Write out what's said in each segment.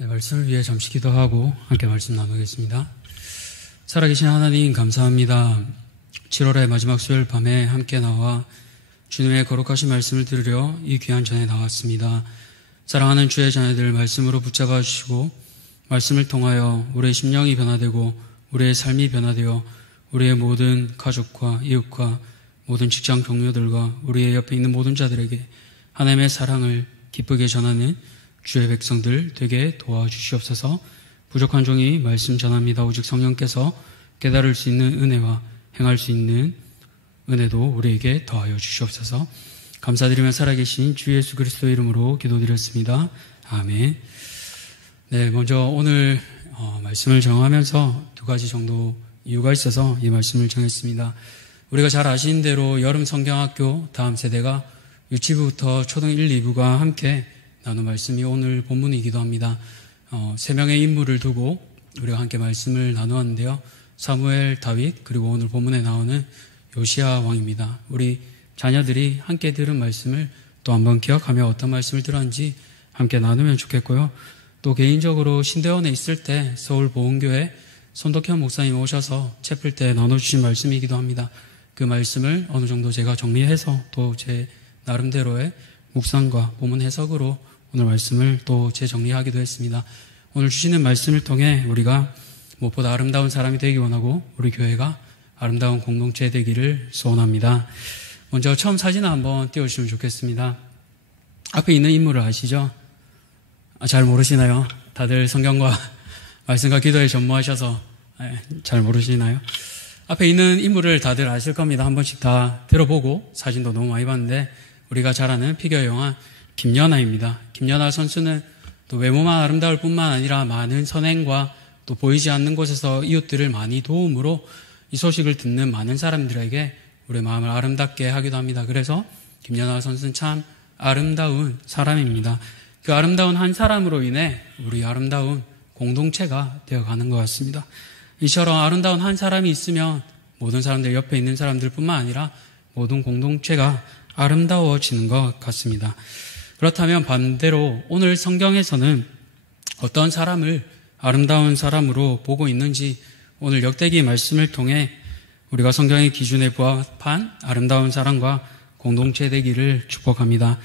네, 말씀을 위해 잠시 기도하고 함께 말씀 나누겠습니다. 살아계신 하나님 감사합니다. 7월의 마지막 수요일 밤에 함께 나와 주님의 거룩하신 말씀을 들으려 이 귀한 전에 나왔습니다. 사랑하는 주의 자녀들 말씀으로 붙잡아 주시고 말씀을 통하여 우리의 심령이 변화되고 우리의 삶이 변화되어 우리의 모든 가족과 이웃과 모든 직장 동료들과 우리의 옆에 있는 모든 자들에게 하나님의 사랑을 기쁘게 전하는 주의 백성들 되게 도와주시옵소서. 부족한 종이 말씀 전합니다. 오직 성령께서 깨달을 수 있는 은혜와 행할 수 있는 은혜도 우리에게 더하여 주시옵소서. 감사드리며 살아계신 주 예수 그리스도 이름으로 기도드렸습니다. 아멘. 네, 먼저 오늘 말씀을 정하면서 두 가지 정도 이유가 있어서 이 말씀을 정했습니다. 우리가 잘 아시는 대로 여름 성경학교 다음 세대가 유치부부터 초등 1, 2부가 함께 나눈 말씀이 오늘 본문이기도 합니다. 3명의 인물을 두고 우리가 함께 말씀을 나누었는데요. 사무엘, 다윗, 그리고 오늘 본문에 나오는 요시야 왕입니다. 우리 자녀들이 함께 들은 말씀을 또 한번 기억하며 어떤 말씀을 들었는지 함께 나누면 좋겠고요. 또 개인적으로 신대원에 있을 때 서울보훈교회 손덕현 목사님 오셔서 채플 때 나눠주신 말씀이기도 합니다. 그 말씀을 어느 정도 제가 정리해서 또 제 나름대로의 묵상과 본문 해석으로 오늘 말씀을 또 재정리하기도 했습니다. 오늘 주시는 말씀을 통해 우리가 무엇보다 아름다운 사람이 되기 원하고 우리 교회가 아름다운 공동체 되기를 소원합니다. 먼저 처음 사진을 한번 띄워주시면 좋겠습니다. 앞에 있는 인물을 아시죠? 잘 모르시나요? 다들 성경과 말씀과 기도에 전무하셔서 잘 모르시나요? 앞에 있는 인물을 다들 아실 겁니다. 한 번씩 다 들어보고 사진도 너무 많이 봤는데 우리가 잘 아는 피겨 영화 김연아입니다. 김연아 선수는 또 외모만 아름다울 뿐만 아니라 많은 선행과 또 보이지 않는 곳에서 이웃들을 많이 도움으로 이 소식을 듣는 많은 사람들에게 우리의 마음을 아름답게 하기도 합니다. 그래서 김연아 선수는 참 아름다운 사람입니다. 그 아름다운 한 사람으로 인해 우리 아름다운 공동체가 되어가는 것 같습니다. 이처럼 아름다운 한 사람이 있으면 모든 사람들 옆에 있는 사람들뿐만 아니라 모든 공동체가 아름다워지는 것 같습니다. 그렇다면 반대로 오늘 성경에서는 어떤 사람을 아름다운 사람으로 보고 있는지 오늘 역대기 말씀을 통해 우리가 성경의 기준에 부합한 아름다운 사람과 공동체 되기를 축복합니다.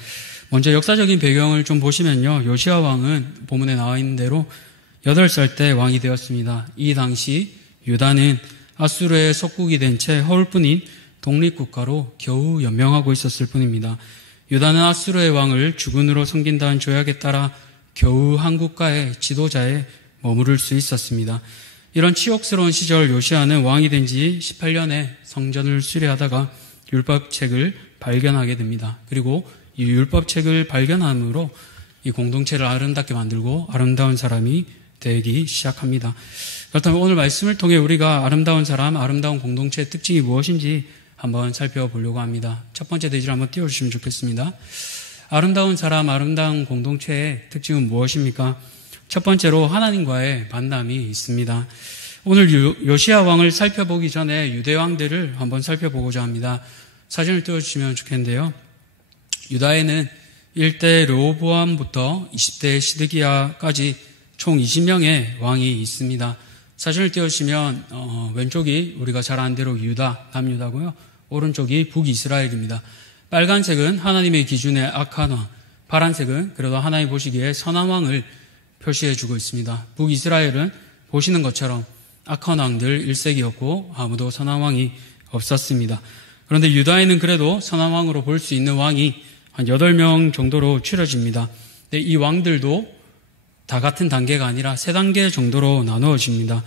먼저 역사적인 배경을 좀 보시면요. 요시야 왕은 본문에 나와 있는 대로 8살 때 왕이 되었습니다. 이 당시 유다는 아수르의 속국이 된 채 허울뿐인 독립국가로 겨우 연명하고 있었을 뿐입니다. 유다는 아수르의 왕을 주군으로 섬긴다는 조약에 따라 겨우 한 국가의 지도자에 머무를 수 있었습니다. 이런 치욕스러운 시절 요시야는 왕이 된 지 18년에 성전을 수리하다가 율법책을 발견하게 됩니다. 그리고 이 율법책을 발견함으로 이 공동체를 아름답게 만들고 아름다운 사람이 되기 시작합니다. 그렇다면 오늘 말씀을 통해 우리가 아름다운 사람, 아름다운 공동체의 특징이 무엇인지 한번 살펴보려고 합니다. 첫 번째 대지를 한번 띄워주시면 좋겠습니다. 아름다운 사람, 아름다운 공동체의 특징은 무엇입니까? 첫 번째로 하나님과의 만남이 있습니다. 오늘 요시야 왕을 살펴보기 전에 유대 왕들을 한번 살펴보고자 합니다. 사진을 띄워주시면 좋겠는데요. 유다에는 1대 르호보암부터 20대 시드기야까지 총 20명의 왕이 있습니다. 사진을 띄워주시면 왼쪽이 우리가 잘 아는 대로 유다, 남유다고요. 오른쪽이 북이스라엘입니다. 빨간색은 하나님의 기준의 악한 왕, 파란색은 그래도 하나님 보시기에 선한 왕을 표시해주고 있습니다. 북이스라엘은 보시는 것처럼 악한 왕들 일색이었고 아무도 선한 왕이 없었습니다. 그런데 유다에는 그래도 선한 왕으로 볼 수 있는 왕이 한 8명 정도로 추려집니다. 근데 이 왕들도 다 같은 단계가 아니라 3단계 정도로 나누어집니다.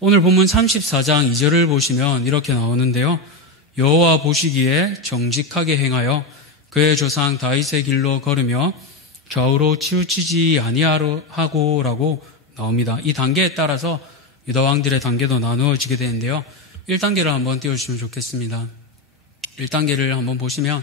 오늘 본문 34장 2절을 보시면 이렇게 나오는데요. 여호와 보시기에 정직하게 행하여 그의 조상 다윗의 길로 걸으며 좌우로 치우치지 아니하고라고 나옵니다. 이 단계에 따라서 유다 왕들의 단계도 나누어지게 되는데요. 1단계를 한번 띄워주시면 좋겠습니다. 1단계를 한번 보시면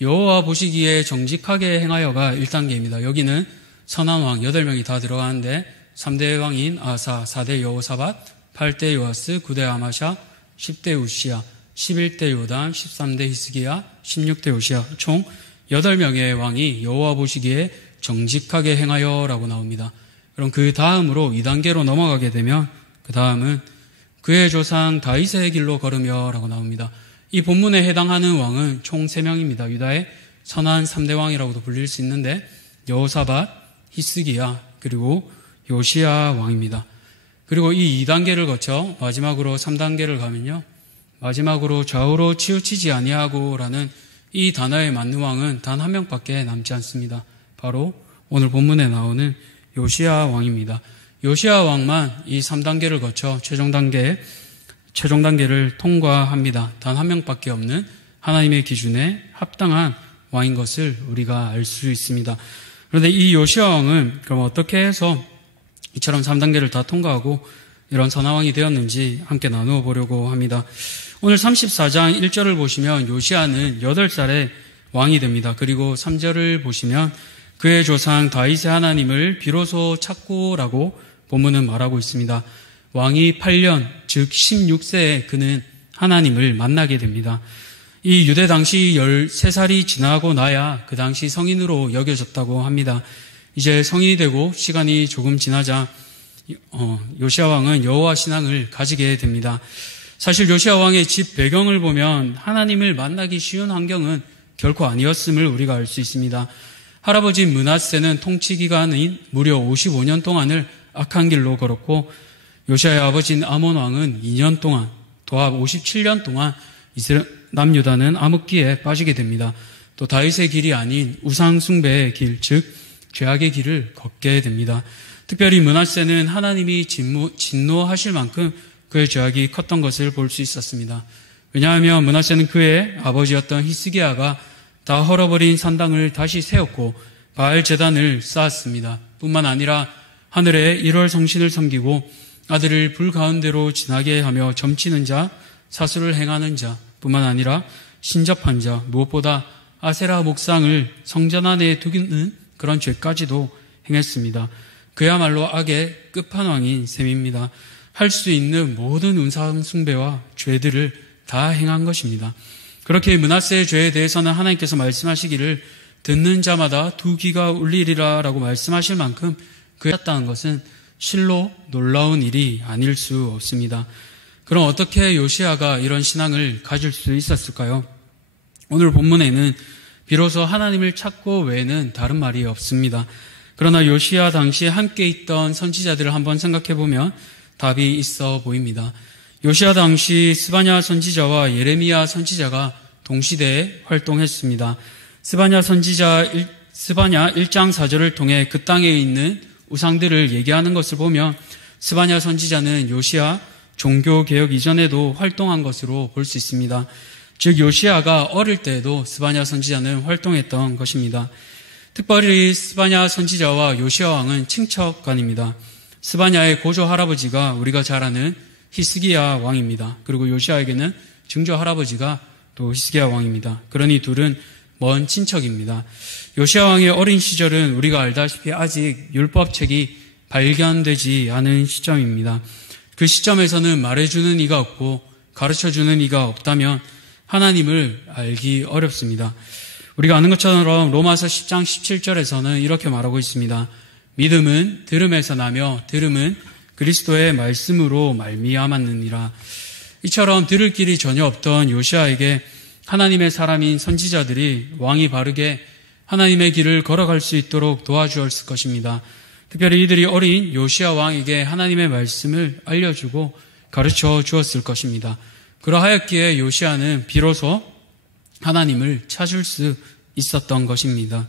여호와 보시기에 정직하게 행하여가 1단계입니다. 여기는 선한 왕 8명이 다 들어가는데 3대 왕인 아사, 4대 여호사밧, 8대 요아스, 9대 아마샤, 10대 우시야, 11대 요담, 13대 히스기야, 16대 요시야 총 8명의 왕이 여호와 보시기에 정직하게 행하여라고 나옵니다. 그럼 그 다음으로 2단계로 넘어가게 되면 그 다음은 그의 조상 다윗의 길로 걸으며 라고 나옵니다. 이 본문에 해당하는 왕은 총 3명입니다. 유다의 선한 3대 왕이라고도 불릴 수 있는데 여호사밧, 히스기야, 그리고 요시야 왕입니다. 그리고 이 2단계를 거쳐 마지막으로 3단계를 가면요. 마지막으로 좌우로 치우치지 아니하고 라는 이 단어에 맞는 왕은 단 한 명밖에 남지 않습니다. 바로 오늘 본문에 나오는 요시야 왕입니다. 요시야 왕만 이 3단계를 거쳐 최종 단계를 통과합니다. 단 한 명밖에 없는 하나님의 기준에 합당한 왕인 것을 우리가 알 수 있습니다. 그런데 이 요시야 왕은 그럼 어떻게 해서 이처럼 3단계를 다 통과하고 이런 선한 왕이 되었는지 함께 나누어 보려고 합니다. 오늘 34장 1절을 보시면 요시야는 8살에 왕이 됩니다. 그리고 3절을 보시면 그의 조상 다윗의 하나님을 비로소 찾고라고 본문은 말하고 있습니다. 왕이 8년, 즉 16세에 그는 하나님을 만나게 됩니다. 이 유대 당시 13살이 지나고 나야 그 당시 성인으로 여겨졌다고 합니다. 이제 성인이 되고 시간이 조금 지나자 요시야 왕은 여호와 신앙을 가지게 됩니다. 사실 요시야 왕의 집 배경을 보면 하나님을 만나기 쉬운 환경은 결코 아니었음을 우리가 알 수 있습니다. 할아버지 므낫세는 통치 기간인 무려 55년 동안을 악한 길로 걸었고 요시야의 아버지인 아몬 왕은 2년 동안, 도합 57년 동안 남유다는 암흑기에 빠지게 됩니다. 또 다윗의 길이 아닌 우상 숭배의 길, 즉 죄악의 길을 걷게 됩니다. 특별히 므낫세는 하나님이 진노하실 만큼 그의 죄악이 컸던 것을 볼 수 있었습니다. 왜냐하면 므낫세는 그의 아버지였던 히스기야가 다 헐어버린 산당을 다시 세웠고 바알 제단을 쌓았습니다. 뿐만 아니라 하늘의 1월 성신을 섬기고 아들을 불 가운데로 지나게 하며 점치는 자, 사수를 행하는 자 뿐만 아니라 신접한 자, 무엇보다 아세라 목상을 성전 안에 두기는 그런 죄까지도 행했습니다. 그야말로 악의 끝판왕인 셈입니다. 할 수 있는 모든 우상 숭배와 죄들을 다 행한 것입니다. 그렇게 므낫세의 죄에 대해서는 하나님께서 말씀하시기를 듣는 자마다 두 귀가 울리리라 라고 말씀하실 만큼 그였다는 것은 실로 놀라운 일이 아닐 수 없습니다. 그럼 어떻게 요시야가 이런 신앙을 가질 수 있었을까요? 오늘 본문에는 비로소 하나님을 찾고 외에는 다른 말이 없습니다. 그러나 요시야 당시에 함께 있던 선지자들을 한번 생각해 보면 답이 있어 보입니다. 요시야 당시 스바냐 선지자와 예레미야 선지자가 동시대에 활동했습니다. 스바냐 1장 4절을 통해 그 땅에 있는 우상들을 얘기하는 것을 보면 스바냐 선지자는 요시야 종교개혁 이전에도 활동한 것으로 볼 수 있습니다. 즉 요시야가 어릴 때에도 스바냐 선지자는 활동했던 것입니다. 특별히 스바냐 선지자와 요시야 왕은 친척간입니다. 스바냐의 고조 할아버지가 우리가 잘 아는 히스기야 왕입니다. 그리고 요시야에게는 증조 할아버지가 또 히스기야 왕입니다. 그러니 둘은 먼 친척입니다. 요시야 왕의 어린 시절은 우리가 알다시피 아직 율법책이 발견되지 않은 시점입니다. 그 시점에서는 말해주는 이가 없고 가르쳐주는 이가 없다면 하나님을 알기 어렵습니다. 우리가 아는 것처럼 로마서 10장 17절에서는 이렇게 말하고 있습니다. 믿음은 들음에서 나며 들음은 그리스도의 말씀으로 말미암았느니라. 이처럼 들을 길이 전혀 없던 요시야에게 하나님의 사람인 선지자들이 왕이 바르게 하나님의 길을 걸어갈 수 있도록 도와주었을 것입니다. 특별히 이들이 어린 요시야 왕에게 하나님의 말씀을 알려주고 가르쳐 주었을 것입니다. 그러하였기에 요시야는 비로소 하나님을 찾을 수 있었던 것입니다.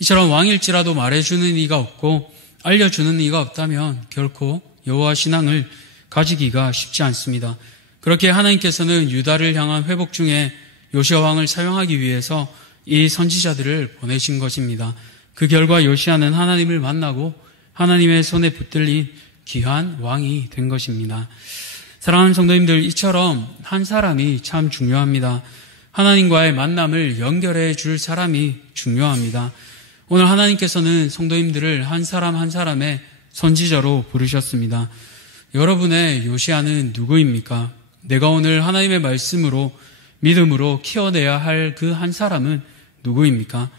이처럼 왕일지라도 말해주는 이가 없고 알려주는 이가 없다면 결코 여호와 신앙을 가지기가 쉽지 않습니다. 그렇게 하나님께서는 유다를 향한 회복 중에 요시야 왕을 사용하기 위해서 이 선지자들을 보내신 것입니다. 그 결과 요시야는 하나님을 만나고 하나님의 손에 붙들린 귀한 왕이 된 것입니다. 사랑하는 성도님들, 이처럼 한 사람이 참 중요합니다. 하나님과의 만남을 연결해 줄 사람이 중요합니다. 오늘 하나님께서는 성도님들을 한 사람 한 사람의 선지자로 부르셨습니다. 여러분의 요시야는 누구입니까? 내가 오늘 하나님의 말씀으로 믿음으로 키워내야 할 그 한 사람은 누구입니까?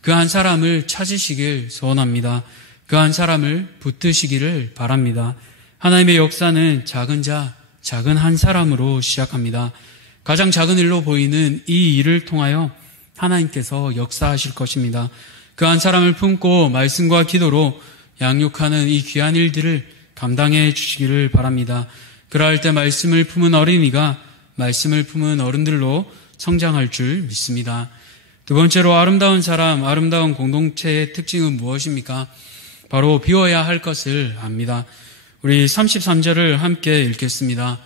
그 한 사람을 찾으시길 소원합니다. 그 한 사람을 붙드시기를 바랍니다. 하나님의 역사는 작은 자, 작은 한 사람으로 시작합니다. 가장 작은 일로 보이는 이 일을 통하여 하나님께서 역사하실 것입니다. 그 한 사람을 품고 말씀과 기도로 양육하는 이 귀한 일들을 감당해 주시기를 바랍니다. 그러할 때 말씀을 품은 어린이가 말씀을 품은 어른들로 성장할 줄 믿습니다. 두 번째로 아름다운 사람, 아름다운 공동체의 특징은 무엇입니까? 바로 비워야 할 것을 압니다. 우리 33절을 함께 읽겠습니다.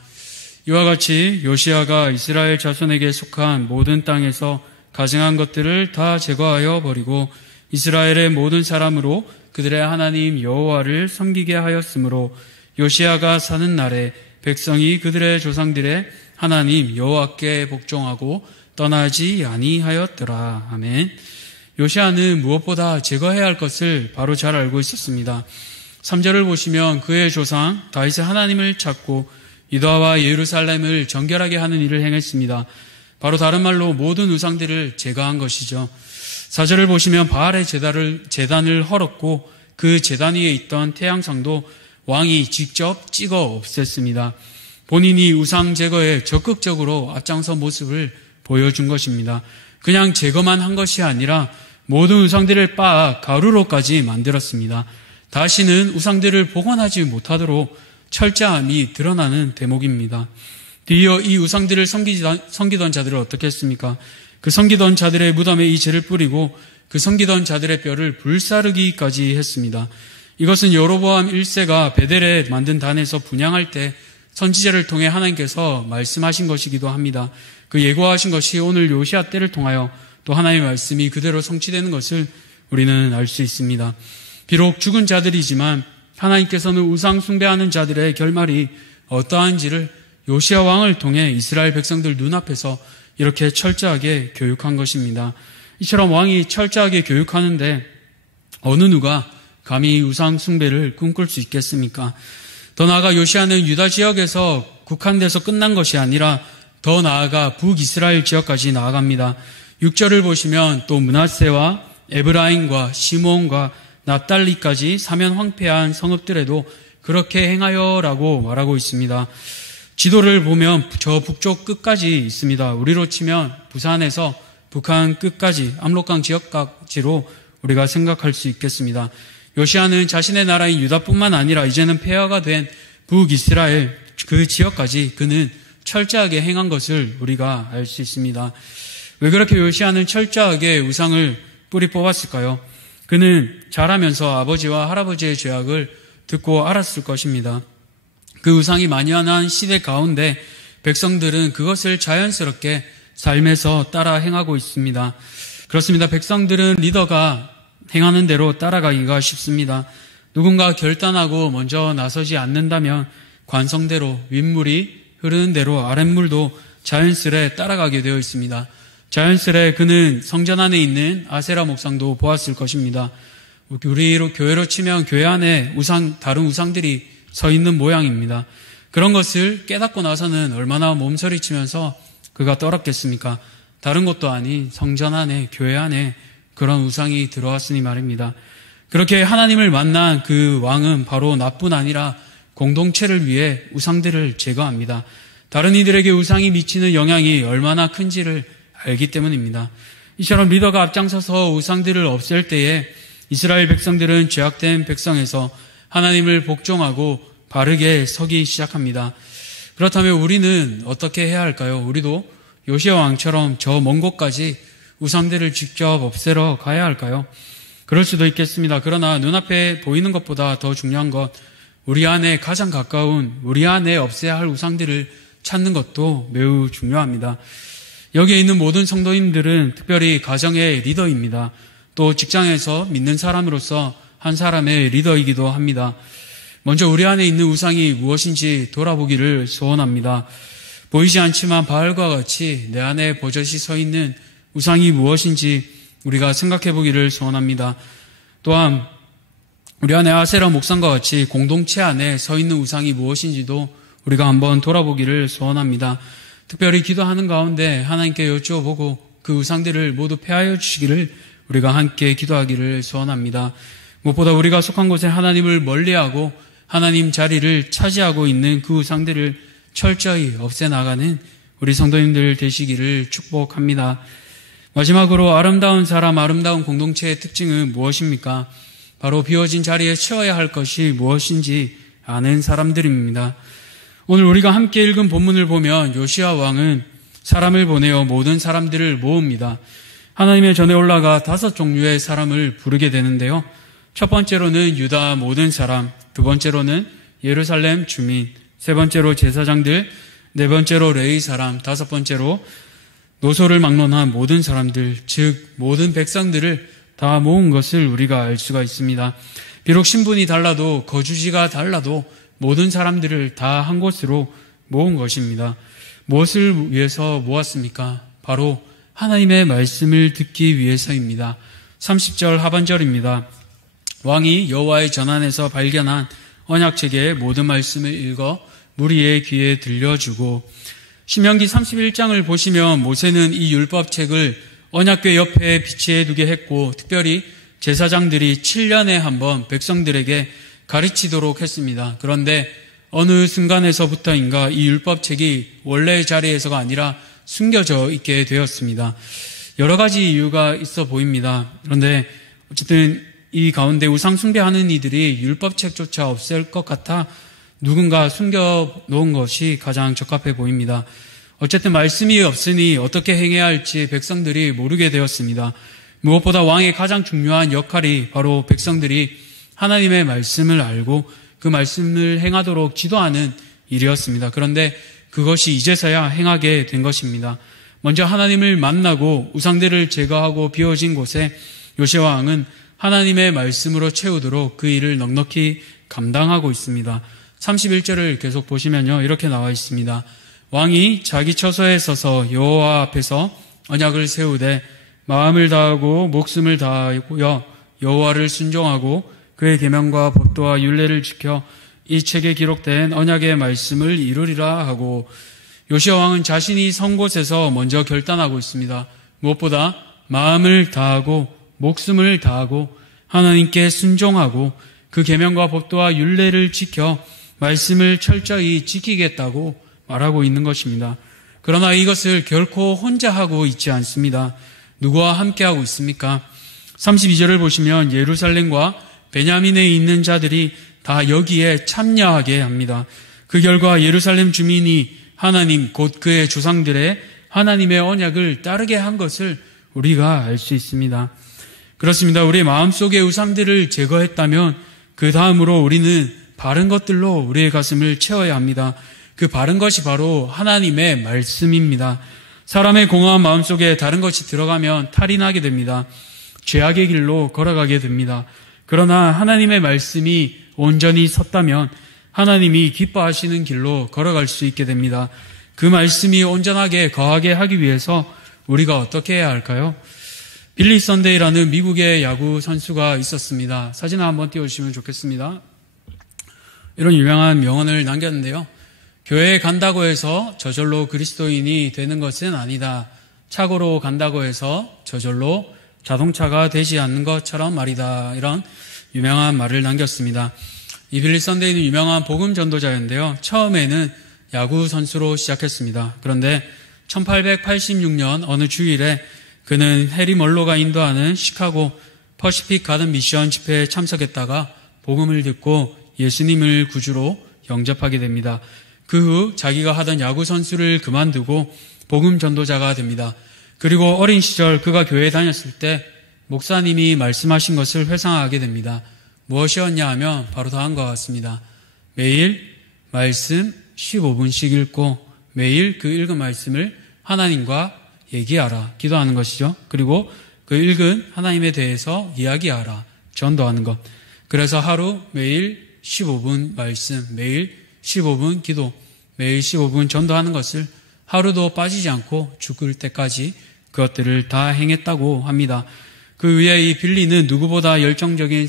이와 같이 요시야가 이스라엘 자손에게 속한 모든 땅에서 가증한 것들을 다 제거하여 버리고 이스라엘의 모든 사람으로 그들의 하나님 여호와를 섬기게 하였으므로 요시야가 사는 날에 백성이 그들의 조상들의 하나님 여호와께 복종하고 떠나지 아니하였더라. 아멘. 요시야는 무엇보다 제거해야 할 것을 바로 잘 알고 있었습니다. 3절을 보시면 그의 조상 다윗의 하나님을 찾고 유다와 예루살렘을 정결하게 하는 일을 행했습니다. 바로 다른 말로 모든 우상들을 제거한 것이죠. 4절을 보시면 바알의 제단을 헐었고 그 제단 위에 있던 태양상도 왕이 직접 찍어 없앴습니다. 본인이 우상 제거에 적극적으로 앞장선 모습을 보여준 것입니다. 그냥 제거만 한 것이 아니라 모든 우상들을 빻아 가루로까지 만들었습니다. 다시는 우상들을 복원하지 못하도록 철저함이 드러나는 대목입니다. 뒤이어 이 우상들을 섬기던 자들을 어떻게 했습니까? 그 섬기던 자들의 무덤에 이 죄를 뿌리고 그 섬기던 자들의 뼈를 불사르기까지 했습니다. 이것은 여로보암 1세가 베델에 만든 단에서 분향할 때 선지자를 통해 하나님께서 말씀하신 것이기도 합니다. 그 예고하신 것이 오늘 요시야 때를 통하여 또 하나님의 말씀이 그대로 성취되는 것을 우리는 알 수 있습니다. 비록 죽은 자들이지만 하나님께서는 우상 숭배하는 자들의 결말이 어떠한지를 요시야 왕을 통해 이스라엘 백성들 눈앞에서 이렇게 철저하게 교육한 것입니다. 이처럼 왕이 철저하게 교육하는데 어느 누가 감히 우상 숭배를 꿈꿀 수 있겠습니까? 더 나아가 요시야는 유다 지역에서 국한돼서 끝난 것이 아니라 더 나아가 북이스라엘 지역까지 나아갑니다. 6절을 보시면 또 므낫세와 에브라임과 시몬과 납달리까지 사면 황폐한 성읍들에도 그렇게 행하여라고 말하고 있습니다. 지도를 보면 저 북쪽 끝까지 있습니다. 우리로 치면 부산에서 북한 끝까지 압록강 지역까지로 우리가 생각할 수 있겠습니다. 요시야는 자신의 나라인 유다뿐만 아니라 이제는 폐허가 된 북이스라엘 그 지역까지 그는 철저하게 행한 것을 우리가 알 수 있습니다. 왜 그렇게 요시야는 철저하게 우상을 뿌리 뽑았을까요? 그는 자라면서 아버지와 할아버지의 죄악을 듣고 알았을 것입니다. 그 우상이 만연한 시대 가운데 백성들은 그것을 자연스럽게 삶에서 따라 행하고 있습니다. 그렇습니다. 백성들은 리더가 행하는 대로 따라가기가 쉽습니다. 누군가 결단하고 먼저 나서지 않는다면 관성대로 윗물이 흐르는 대로 아랫물도 자연스레 따라가게 되어 있습니다. 자연스레 그는 성전 안에 있는 아세라 목상도 보았을 것입니다. 우리 교회로 치면 교회 안에 다른 우상들이 서 있는 모양입니다. 그런 것을 깨닫고 나서는 얼마나 몸서리치면서 그가 떨었겠습니까? 다른 것도 아닌 성전 안에, 교회 안에 그런 우상이 들어왔으니 말입니다. 그렇게 하나님을 만난 그 왕은 바로 나뿐 아니라 공동체를 위해 우상들을 제거합니다. 다른 이들에게 우상이 미치는 영향이 얼마나 큰지를 알기 때문입니다. 이처럼 리더가 앞장서서 우상들을 없앨 때에 이스라엘 백성들은 죄악된 백성에서 하나님을 복종하고 바르게 서기 시작합니다. 그렇다면 우리는 어떻게 해야 할까요? 우리도 요시야 왕처럼 저 먼 곳까지 우상들을 직접 없애러 가야 할까요? 그럴 수도 있겠습니다. 그러나 눈앞에 보이는 것보다 더 중요한 것, 우리 안에 가장 가까운 우리 안에 없애야 할 우상들을 찾는 것도 매우 중요합니다. 여기에 있는 모든 성도님들은 특별히 가정의 리더입니다. 또 직장에서 믿는 사람으로서 한 사람의 리더이기도 합니다. 먼저 우리 안에 있는 우상이 무엇인지 돌아보기를 소원합니다. 보이지 않지만 바알과 같이 내 안에 버젓이 서 있는 우상이 무엇인지 우리가 생각해 보기를 소원합니다. 또한 우리 안에 아세라 목상과 같이 공동체 안에 서 있는 우상이 무엇인지도 우리가 한번 돌아보기를 소원합니다. 특별히 기도하는 가운데 하나님께 여쭈어보고 그 우상들을 모두 폐하여 주시기를 우리가 함께 기도하기를 소원합니다. 무엇보다 우리가 속한 곳에 하나님을 멀리하고 하나님 자리를 차지하고 있는 그 우상들을 철저히 없애나가는 우리 성도님들 되시기를 축복합니다. 마지막으로 아름다운 사람, 아름다운 공동체의 특징은 무엇입니까? 바로 비워진 자리에 채워야 할 것이 무엇인지 아는 사람들입니다. 오늘 우리가 함께 읽은 본문을 보면 요시야 왕은 사람을 보내어 모든 사람들을 모읍니다. 하나님의 전에 올라가 5 종류의 사람을 부르게 되는데요. 첫 번째로는 유다 모든 사람, 두 번째로는 예루살렘 주민, 세 번째로 제사장들, 네 번째로 레위 사람, 5번째로 노소를 막론한 모든 사람들, 즉 모든 백성들을 다 모은 것을 우리가 알 수가 있습니다. 비록 신분이 달라도 거주지가 달라도 모든 사람들을 다 한 곳으로 모은 것입니다. 무엇을 위해서 모았습니까? 바로 하나님의 말씀을 듣기 위해서입니다. 30절 하반절입니다. 왕이 여호와의 전안에서 발견한 언약책의 모든 말씀을 읽어 무리의 귀에 들려주고, 신명기 31장을 보시면 모세는 이 율법책을 언약궤 옆에 비치해 두게 했고, 특별히 제사장들이 7년에 한 번 백성들에게 가르치도록 했습니다. 그런데 어느 순간에서부터인가 이 율법책이 원래의 자리에서가 아니라 숨겨져 있게 되었습니다. 여러 가지 이유가 있어 보입니다. 그런데 어쨌든 이 가운데 우상 숭배하는 이들이 율법책조차 없앨 것 같아 누군가 숨겨놓은 것이 가장 적합해 보입니다. 어쨌든 말씀이 없으니 어떻게 행해야 할지 백성들이 모르게 되었습니다. 무엇보다 왕의 가장 중요한 역할이 바로 백성들이 하나님의 말씀을 알고 그 말씀을 행하도록 지도하는 일이었습니다. 그런데 그것이 이제서야 행하게 된 것입니다. 먼저 하나님을 만나고 우상들을 제거하고 비워진 곳에 요시야 왕은 하나님의 말씀으로 채우도록 그 일을 넉넉히 감당하고 있습니다. 31절을 계속 보시면요, 이렇게 나와 있습니다. 왕이 자기 처소에 서서 여호와 앞에서 언약을 세우되 마음을 다하고 목숨을 다하여 여호와를 순종하고 그의 계명과 법도와 율례를 지켜 이 책에 기록된 언약의 말씀을 이루리라 하고, 요시야 왕은 자신이 선 곳에서 먼저 결단하고 있습니다. 무엇보다 마음을 다하고 목숨을 다하고 하나님께 순종하고 그 계명과 법도와 율례를 지켜 말씀을 철저히 지키겠다고 말하고 있는 것입니다. 그러나 이것을 결코 혼자 하고 있지 않습니다. 누구와 함께 하고 있습니까? 32절을 보시면 예루살렘과 베냐민에 있는 자들이 다 여기에 참여하게 합니다. 그 결과 예루살렘 주민이 하나님 곧 그의 조상들의 하나님의 언약을 따르게 한 것을 우리가 알 수 있습니다. 그렇습니다. 우리 마음속의 우상들을 제거했다면 그 다음으로 우리는 바른 것들로 우리의 가슴을 채워야 합니다. 그 바른 것이 바로 하나님의 말씀입니다. 사람의 공허한 마음속에 다른 것이 들어가면 탈이 나게 됩니다. 죄악의 길로 걸어가게 됩니다. 그러나 하나님의 말씀이 온전히 섰다면 하나님이 기뻐하시는 길로 걸어갈 수 있게 됩니다. 그 말씀이 온전하게 거하게 하기 위해서 우리가 어떻게 해야 할까요? 빌리 선데이라는 미국의 야구 선수가 있었습니다. 사진 한번 띄워주시면 좋겠습니다. 이런 유명한 명언을 남겼는데요. 교회에 간다고 해서 저절로 그리스도인이 되는 것은 아니다. 차고로 간다고 해서 저절로 자동차가 되지 않는 것처럼 말이다. 이런 유명한 말을 남겼습니다. 이 빌리 선데이는 유명한 복음 전도자였는데요. 처음에는 야구 선수로 시작했습니다. 그런데 1886년 어느 주일에 그는 해리 멀로가 인도하는 시카고 퍼시픽 가든 미션 집회에 참석했다가 복음을 듣고 예수님을 구주로 영접하게 됩니다. 그 후 자기가 하던 야구 선수를 그만두고 복음 전도자가 됩니다. 그리고 어린 시절 그가 교회에 다녔을 때 목사님이 말씀하신 것을 회상하게 됩니다. 무엇이었냐 하면 바로 다음과 같습니다. 매일 말씀 15분씩 읽고 매일 그 읽은 말씀을 하나님과 얘기하라, 기도하는 것이죠. 그리고 그 읽은 하나님에 대해서 이야기하라, 전도하는 것. 그래서 하루 매일 15분 말씀, 매일 15분 기도, 매일 15분 전도하는 것을 하루도 빠지지 않고 죽을 때까지 그것들을 다 행했다고 합니다. 그 위에 이 빌리는 누구보다 열정적인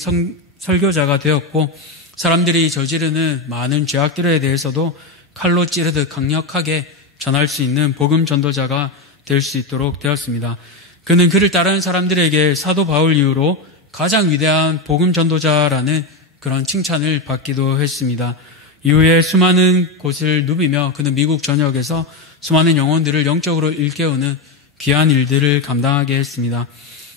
설교자가 되었고 사람들이 저지르는 많은 죄악들에 대해서도 칼로 찌르듯 강력하게 전할 수 있는 복음 전도자가 될 수 있도록 되었습니다. 그는 그를 따르는 사람들에게 사도 바울 이후로 가장 위대한 복음 전도자라는 그런 칭찬을 받기도 했습니다. 이후에 수많은 곳을 누비며 그는 미국 전역에서 수많은 영혼들을 영적으로 일깨우는 귀한 일들을 감당하게 했습니다.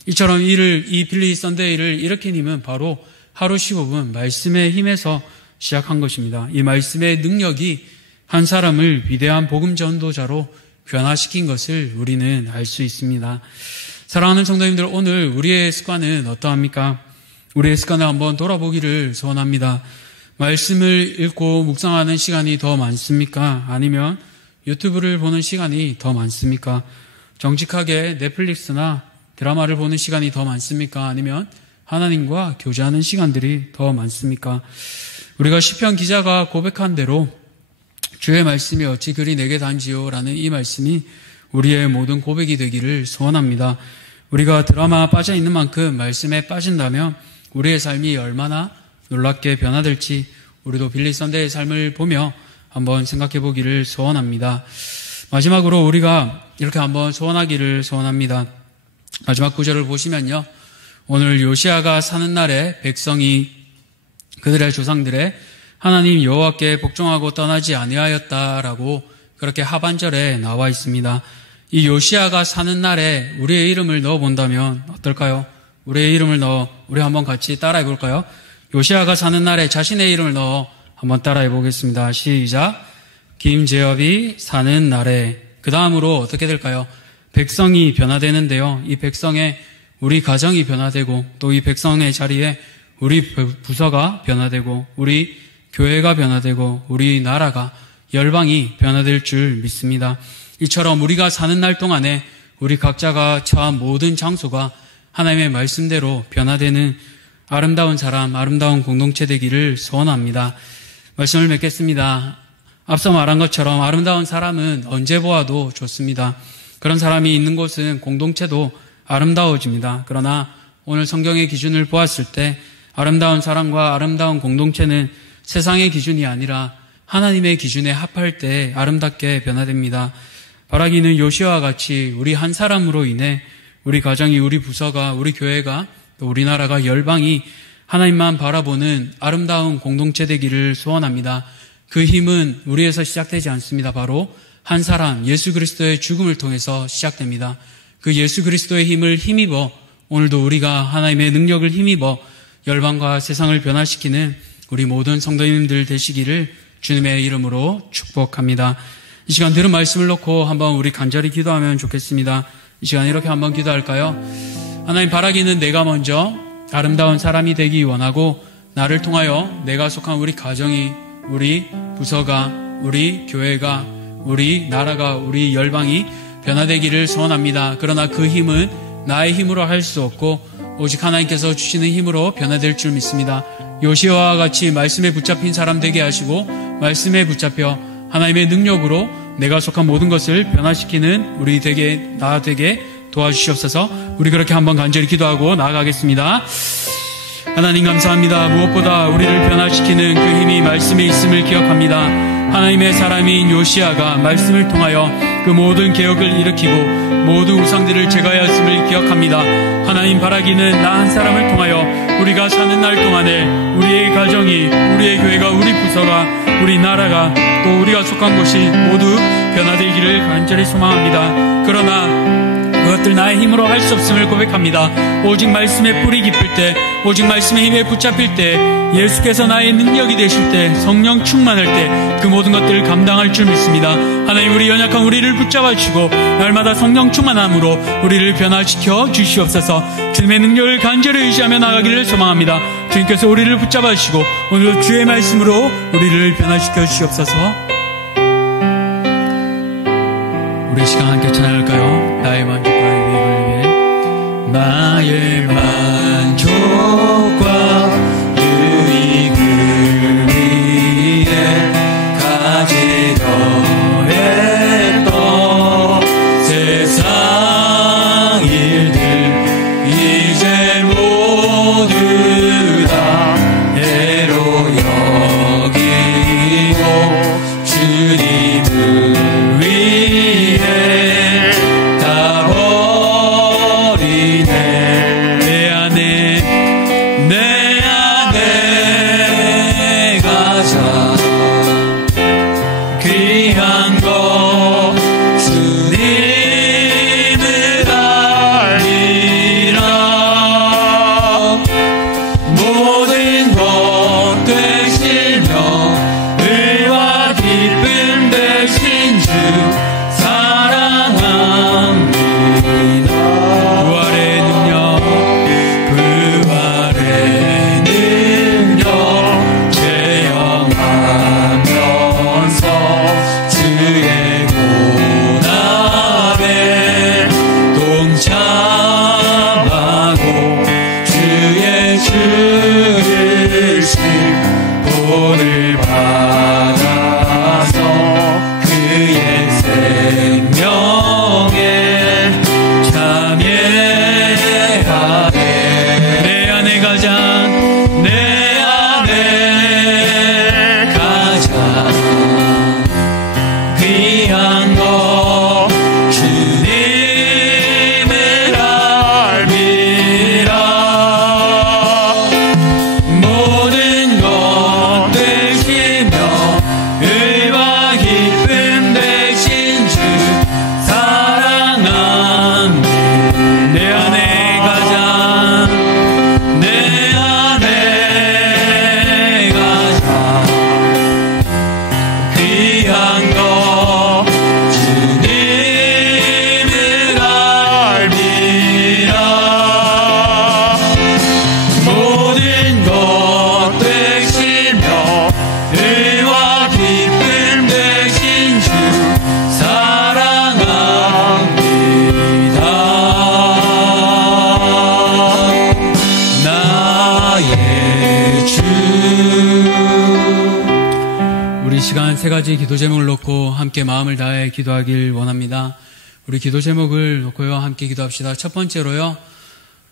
이처럼 이 빌리 선데이를 일으킨 힘은 바로 하루 15분 말씀의 힘에서 시작한 것입니다. 이 말씀의 능력이 한 사람을 위대한 복음 전도자로 변화시킨 것을 우리는 알 수 있습니다. 사랑하는 성도님들, 오늘 우리의 습관은 어떠합니까? 우리의 습관을 한번 돌아보기를 소원합니다. 말씀을 읽고 묵상하는 시간이 더 많습니까? 아니면 유튜브를 보는 시간이 더 많습니까? 정직하게 넷플릭스나 드라마를 보는 시간이 더 많습니까? 아니면 하나님과 교제하는 시간들이 더 많습니까? 우리가 시편 기자가 고백한 대로 주의 말씀이 어찌 그리 내게 단지요? 라는 이 말씀이 우리의 모든 고백이 되기를 소원합니다. 우리가 드라마 빠져 있는 만큼 말씀에 빠진다면 우리의 삶이 얼마나 놀랍게 변화될지 우리도 빌리 선데이의 삶을 보며 한번 생각해 보기를 소원합니다. 마지막으로 우리가 이렇게 한번 소원하기를 소원합니다. 마지막 구절을 보시면요, 오늘 요시아가 사는 날에 백성이 그들의 조상들의 하나님 여호와께 복종하고 떠나지 아니하였다라고 그렇게 하반절에 나와 있습니다. 이 요시아가 사는 날에 우리의 이름을 넣어본다면 어떨까요? 우리의 이름을 우리 한번 같이 따라해 볼까요? 요시아가 사는 날에 자신의 이름을 넣어 한번 따라해 보겠습니다. 시작. 김재엽이 사는 날에. 그 다음으로 어떻게 될까요? 백성이 변화되는데요. 이 백성에 우리 가정이 변화되고 또 이 백성의 자리에 우리 부서가 변화되고 우리 교회가 변화되고 우리 나라가 열방이 변화될 줄 믿습니다. 이처럼 우리가 사는 날 동안에 우리 각자가 처한 모든 장소가 하나님의 말씀대로 변화되는 아름다운 사람, 아름다운 공동체 되기를 소원합니다. 말씀을 맺겠습니다. 앞서 말한 것처럼 아름다운 사람은 언제 보아도 좋습니다. 그런 사람이 있는 곳은 공동체도 아름다워집니다. 그러나 오늘 성경의 기준을 보았을 때 아름다운 사람과 아름다운 공동체는 세상의 기준이 아니라 하나님의 기준에 합할 때 아름답게 변화됩니다. 바라기는 요시아와 같이 우리 한 사람으로 인해 우리 가정이, 우리 부서가, 우리 교회가, 또 우리나라가, 열방이 하나님만 바라보는 아름다운 공동체 되기를 소원합니다. 그 힘은 우리에서 시작되지 않습니다. 바로 한 사람, 예수 그리스도의 죽음을 통해서 시작됩니다. 그 예수 그리스도의 힘을 힘입어 오늘도 우리가 하나님의 능력을 힘입어 열방과 세상을 변화시키는 우리 모든 성도님들 되시기를 주님의 이름으로 축복합니다. 이 시간 들은 말씀을 놓고 한번 우리 간절히 기도하면 좋겠습니다. 이 시간 이렇게 한번 기도할까요? 하나님, 바라기는 내가 먼저 아름다운 사람이 되기 원하고 나를 통하여 내가 속한 우리 가정이, 우리 부서가, 우리 교회가, 우리 나라가, 우리 열방이 변화되기를 소원합니다. 그러나 그 힘은 나의 힘으로 할 수 없고 오직 하나님께서 주시는 힘으로 변화될 줄 믿습니다. 요시아와 같이 말씀에 붙잡힌 사람 되게 하시고 말씀에 붙잡혀 하나님의 능력으로 내가 속한 모든 것을 변화시키는 우리 나 되게 도와주시옵소서. 우리 그렇게 한번 간절히 기도하고 나아가겠습니다. 하나님 감사합니다. 무엇보다 우리를 변화시키는 그 힘이 말씀에 있음을 기억합니다. 하나님의 사람인 요시아가 말씀을 통하여 그 모든 개혁을 일으키고 모든 우상들을 제거하였음을 기억합니다. 하나님, 바라기는 나 한 사람을 통하여 우리가 사는 날 동안에 우리의 가정이, 우리의 교회가, 우리 부서가, 우리 나라가, 또 우리가 속한 곳이 모두 변화되기를 간절히 소망합니다. 그러나 그것들 나의 힘으로 할 수 없음을 고백합니다. 오직 말씀의 뿌리 깊을 때, 오직 말씀의 힘에 붙잡힐 때, 예수께서 나의 능력이 되실 때, 성령 충만할 때 그 모든 것들을 감당할 줄 믿습니다. 하나님, 우리 연약한 우리를 붙잡아 주시고 날마다 성령 충만함으로 우리를 변화시켜 주시옵소서. 주님의 능력을 간절히 의지하며 나가기를 소망합니다. 주님께서 우리를 붙잡아 주시고 오늘도 주의 말씀으로 우리를 변화시켜 주시옵소서. 우리 시간 함께 찬양할까요? 나의 만족과 유익을 위해. 나의 만족과 유익을 위해 가지려 했던 세상 일들 이제 모두 다 애로 여기고 주님을 위해 다 버리네. 내 시간 세 가지 기도 제목을 놓고 함께 마음을 다해 기도하길 원합니다. 우리 기도 제목을 놓고요, 함께 기도합시다. 첫 번째로요,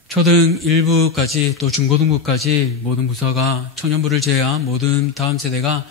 초등 1부까지 또 중고등부까지 모든 부서가 청년부를 제외한 모든 다음 세대가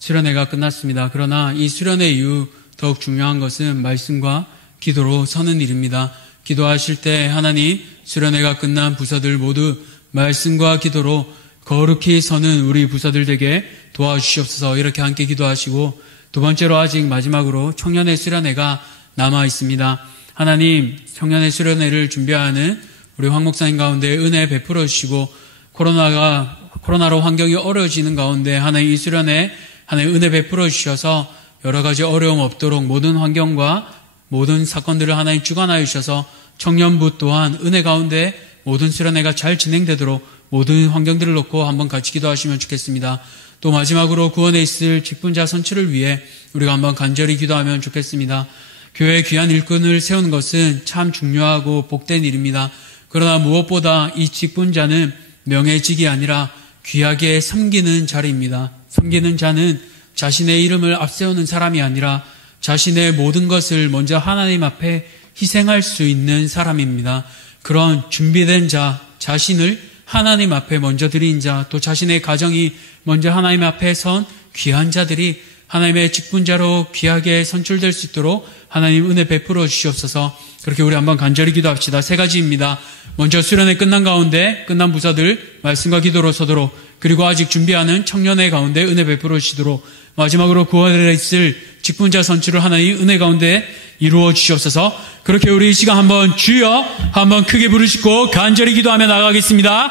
수련회가 끝났습니다. 그러나 이 수련회 이후 더욱 중요한 것은 말씀과 기도로 서는 일입니다. 기도하실 때 하나님, 수련회가 끝난 부서들 모두 말씀과 기도로 거룩히 서는 우리 부서들 되게 도와주시옵소서. 이렇게 함께 기도하시고, 두 번째로 아직 마지막으로 청년의 수련회가 남아 있습니다. 하나님, 청년의 수련회를 준비하는 우리 황 목사님 가운데 은혜 베풀어 주시고, 코로나로 환경이 어려워지는 가운데 하나님 이 수련회 하나님 은혜 베풀어 주셔서 여러 가지 어려움 없도록 모든 환경과 모든 사건들을 하나님 주관하여 주셔서 청년부 또한 은혜 가운데 모든 수련회가 잘 진행되도록 모든 환경들을 놓고 한번 같이 기도하시면 좋겠습니다. 또 마지막으로 구원에 있을 직분자 선출을 위해 우리가 한번 간절히 기도하면 좋겠습니다. 교회의 귀한 일꾼을 세우는 것은 참 중요하고 복된 일입니다. 그러나 무엇보다 이 직분자는 명예직이 아니라 귀하게 섬기는 자리입니다. 섬기는 자는 자신의 이름을 앞세우는 사람이 아니라 자신의 모든 것을 먼저 하나님 앞에 희생할 수 있는 사람입니다. 그런 준비된 자, 자신을 하나님 앞에 먼저 드린 자, 또 자신의 가정이 먼저 하나님 앞에 선 귀한 자들이 하나님의 직분자로 귀하게 선출될 수 있도록 하나님 은혜 베풀어 주시옵소서. 그렇게 우리 한번 간절히 기도합시다. 세 가지입니다. 먼저 수련회 끝난 가운데 끝난 부서들 말씀과 기도로 서도록, 그리고 아직 준비하는 청년회 가운데 은혜 베풀어 주시도록, 마지막으로 구원에 있을 직분자 선출을 하나님 은혜 가운데 이루어 주시옵소서. 그렇게 우리 이 시간 한번 주여 한번 크게 부르시고 간절히 기도하며 나가겠습니다.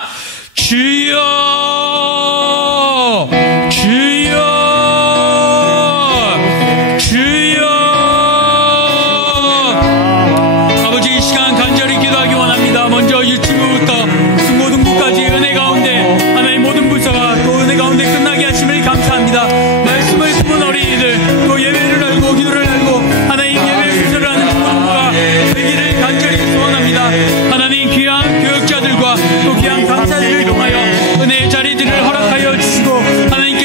주여, 주여, 주여. 아버지, 이 시간 간절히 기도하기 원합니다. 먼저 유치부부터 중고등부까지 은혜 가운데 하나님 모든 부서가 또 은혜 가운데 끝나게 하심을 감사합니다. 말씀을 듣는 어린이들, 또 예배를 알고 기도를 알고 하나님 예배 순서를 하는 중고등부가 되기를 간절히 소원합니다. 하나님 귀한 교육자들과 또 귀한 강사들을 통하여 은혜의 자리들을 허락하여 주시고, 하나님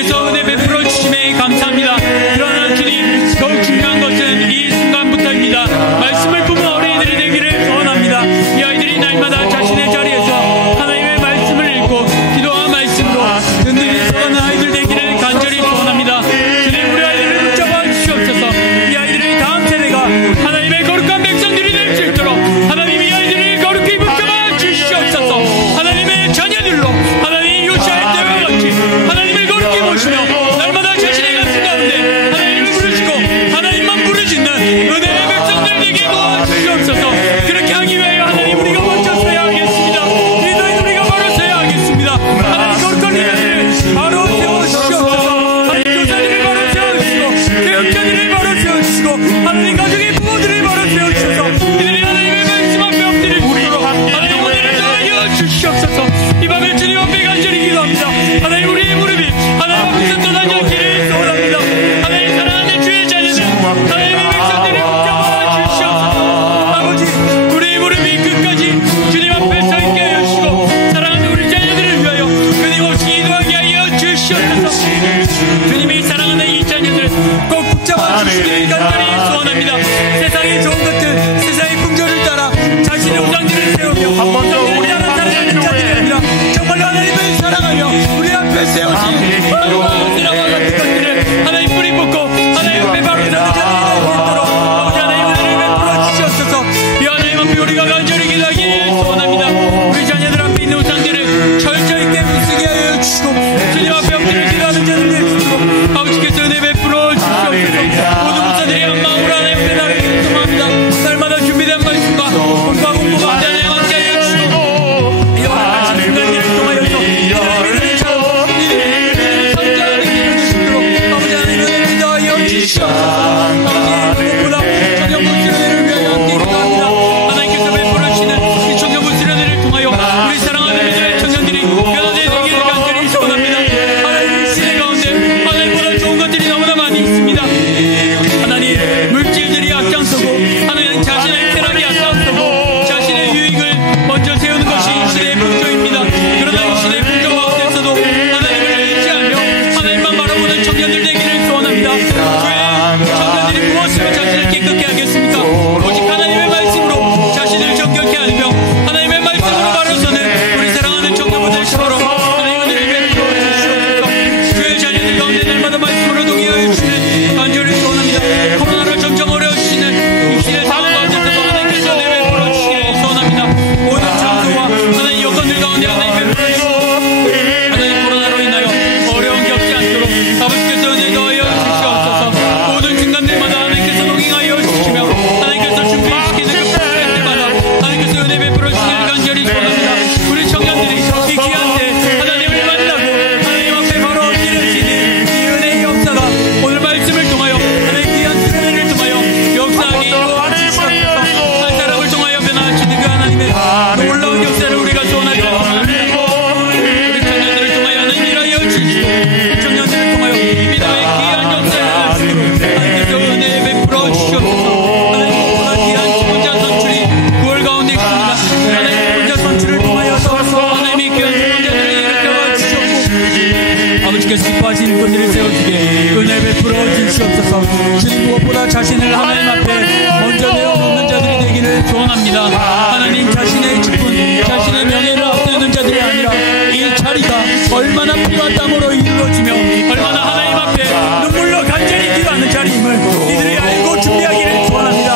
주시옵소서. 주님 무엇보다 자신을 하나님 앞에 먼저 내어놓는 자들이 되기를 소원합니다. 하나님 자신의 직분, 자신의 명예를 앞세우는 자들이 아니라 이 자리가 얼마나 피와 땀으로 이루어지며 얼마나 하나님 앞에 눈물로 간절히 기도하는 자리임을 이들이 알고 준비하기를 소원합니다.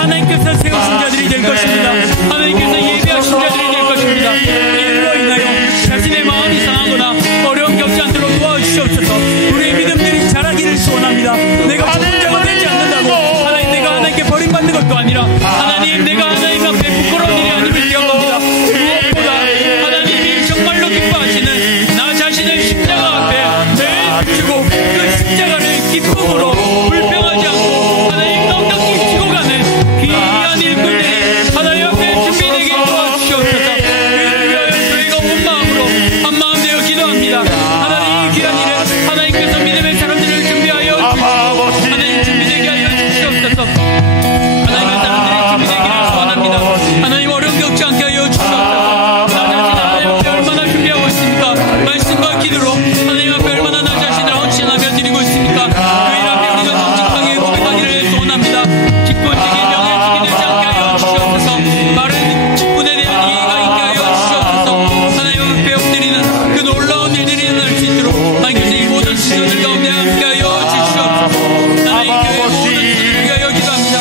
하나님께서 세우신 자들이 될 것입니다. 하나님께서 예배하신 자들이 될 것입니다. 이로 인하여 자신의 마음이 상하거나 어려움 겪지 않도록 도와주시옵소서. 우리의 믿음들이 자라기를 소원합니다. 내가 죽은 자가 되지 않는다고 하나님, 내가 하나님께 버림받는 것도 아니라 하나님, 내가 하나님 앞에 부끄러운 일이 아님을 기억합니다. 무엇보다 하나님이 정말로 기뻐하시는 나 자신의 십자가 앞에 늘 붙이고 그 십자가를 기쁨으로 불평하지 않고 하나님 넉넉히 지고 가는 귀한 일꾼들이 하나님 앞에 준비되게 도와주시옵소서. 그를 위하여 저희가 온 마음으로 한 마음 되어 기도합니다. 하나님, 이 귀한 일에 하나님께서 믿음의 사람들을 준비하여 주시고 하나님 준비되게 하여 주시옵소서. 하나님의 사람들이 준비되기를 소원합니다. 하나님 어려움 겪지 않게 하여 주시옵소서. 나 자신 하나님 앞에 얼마나 준비하고 있습니까? 말씀과 기도로 하나님 앞에 얼마나 나 자신을 헌신하며 드리고 있습니까? 그 일 앞에 우리가 정직하게 고백하기를 소원합니다. 직분직이 명예직이 되지 않게 하여 주시옵소서. 바른 직분에 대한 이해가 있게 하여 주시옵소서. 하나님 앞에 엎드리는 그 놀라운 일들이 일어날 수 있도록 하나님께서 이 모든 시선들 가운데 함께 하여 주시옵소서. 하나님 교회 모든 시선을 위하여 기도합니다.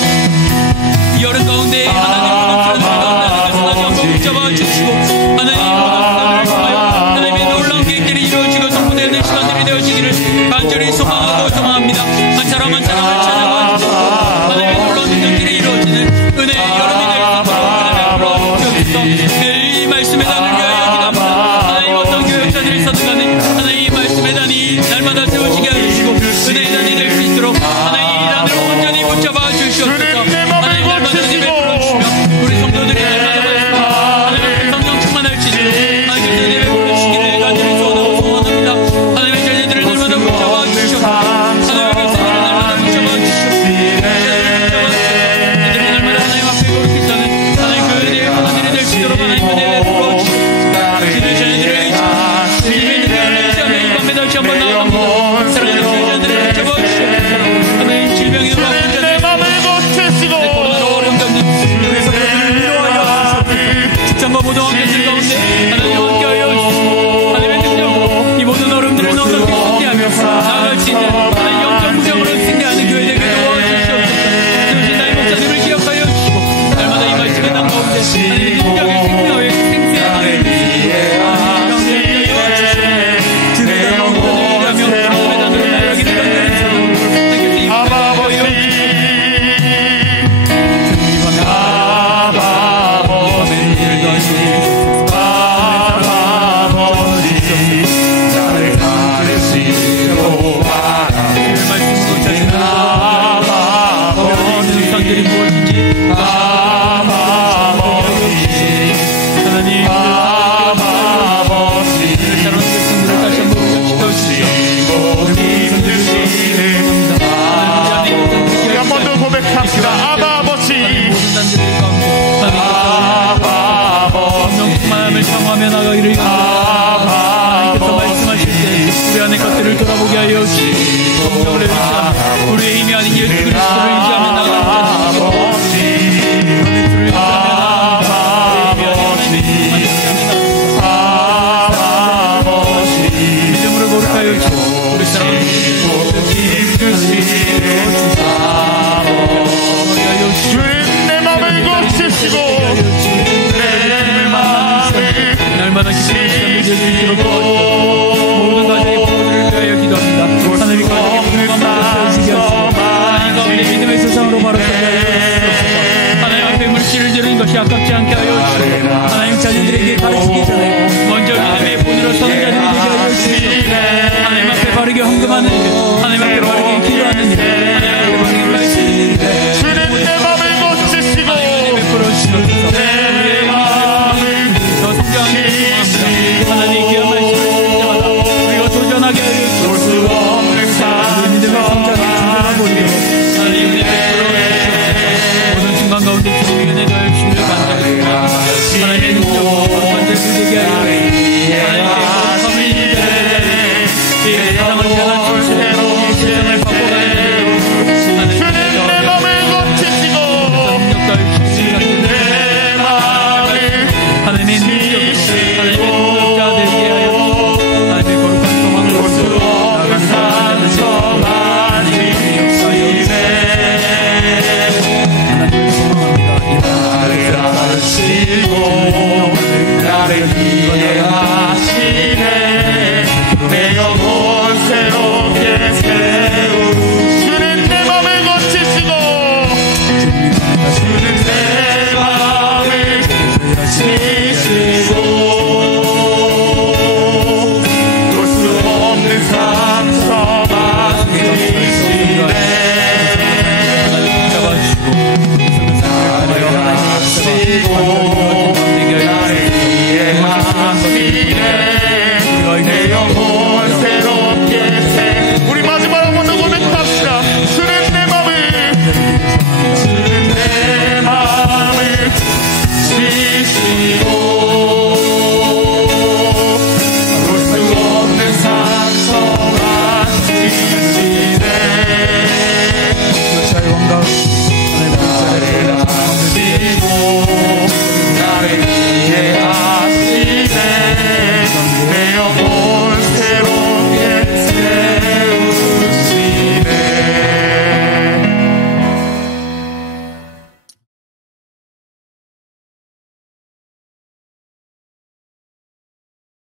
이 여름 가운데 하나님 모든 시선들 가운데 하나님께서 다시 한번 붙잡아 주시고 하나님 모든 시선을 통하여 하나님의 놀라운 계획들이 이루어지고 성부되는 시간들이 되어지기를 간절히 소망합니다. 한 사람 한 사람을 찾아가 주시고 하나님의 놀라운 일들이 이루어지는 은혜의 여름이 될 수 있도록 은혜를 풀어 주옵소서. 매일 이 말씀의 단을 위하여 기도합니다. 하나님 어떤 교역자들이 있어도 간에 하나님 이 말씀의 단이 날마다 세워지게 해주시고 은혜의 단이 될 수 있도록 하나님 이 단을 온전히 붙잡아 주시옵소서. 하나님 날마다 은혜 베풀어 주시며 우리 성도들이 날마다 말씀과 하나님 앞에 성령 충만할 수 있도록 하나님께서 은혜 베풀어 주시기를 간절히 소원합니다. 하나님의 자녀들을 날마다 붙잡아 주시옵소서. 하나님의 백성들을 날마다 붙잡아 주시옵소서. 이들이 날마다 하나님 앞에 거룩히 사는 하나님 그 은혜의 사람들이 될 수 있도록 하나님 은혜 베풀어 주시옵소서. 주님의 자녀들을 의지하며 주님의 능력을 의지하며 이 밤에 다시 한번 나아갑니다. 사랑하는 주의 자녀들을 붙잡아 주시옵소서. 하나님 질병으로 아픈 자들, 코로나로 어려움 겪는 우리 성도들을 위로하여 주시옵소서. 직장과 모든 환경들 가운데 하나님 함께하여 주시고 하나님의 능력으로 이 모든 어려움들을 넉넉히 승리하며 나아갈 수 있는 하나님 영적 무장으로 승리하는 교회 되게 도와주시옵소서. 그러신 나의 목사님을 기억하여 주시고 날마다 이 말씀의 난 가운데 하나님의 능력을 생명하여 생생하게 해주시고 하나님 가운데 하여 주시고 주님의 영혼을 위하며 하나님의 단으로 나아가기를 간절히 소원합니다. 하나님께서 이 밤에 하여 주시고 나가기를 하나님께서 말씀하실 때 우리 안의 것들을 돌아보게 하여 주시고 성령을 의지하며 우리의 힘이 아닌 예수 그리스도를 의지하며 나가는 자들이고 그리스도를 의지하며 나가는 믿음으로 거룩하여 주시고 우리 사랑하는 주님 내 맘을 고치시고 날마다 기도의 시간을 드리도록 도와주시고 모든 가정의 부모들을 위하여 기도합니다. 하나님 가정의 부모가 세우시게 하시고 하나님 가운데 믿음의 세상으로 바로 서게 하여 주시옵소서. 하나님 앞에 물질을 드리는 것이 아깝지 않게 하여 주시고 하나님 자녀들에게 가르치기 전에 먼저 믿음의 본으로 서는 자들이 되게 하여 주시옵소서. 하나님 앞에 바르게 헌금하는 일, 하나님 앞에 바르게 기도하는 일, 하나님 앞에 바르게 말씀드리는 일, 주님 내 맘을 고치시고 하나님 베풀어 주시옵소서. 하나님 귀한 말씀을 듣는 자마다 우리가 도전하게 하여 주옵소서. 우리 믿음의 성장이 충분한 모리로 하나님 은혜 베풀어 주시옵소서. 모든 순간 가운데 주님의 은혜 더하여 주시며 감사드립니다. 하나님의 능력으로 거룩한 자들 되게 하여 우리의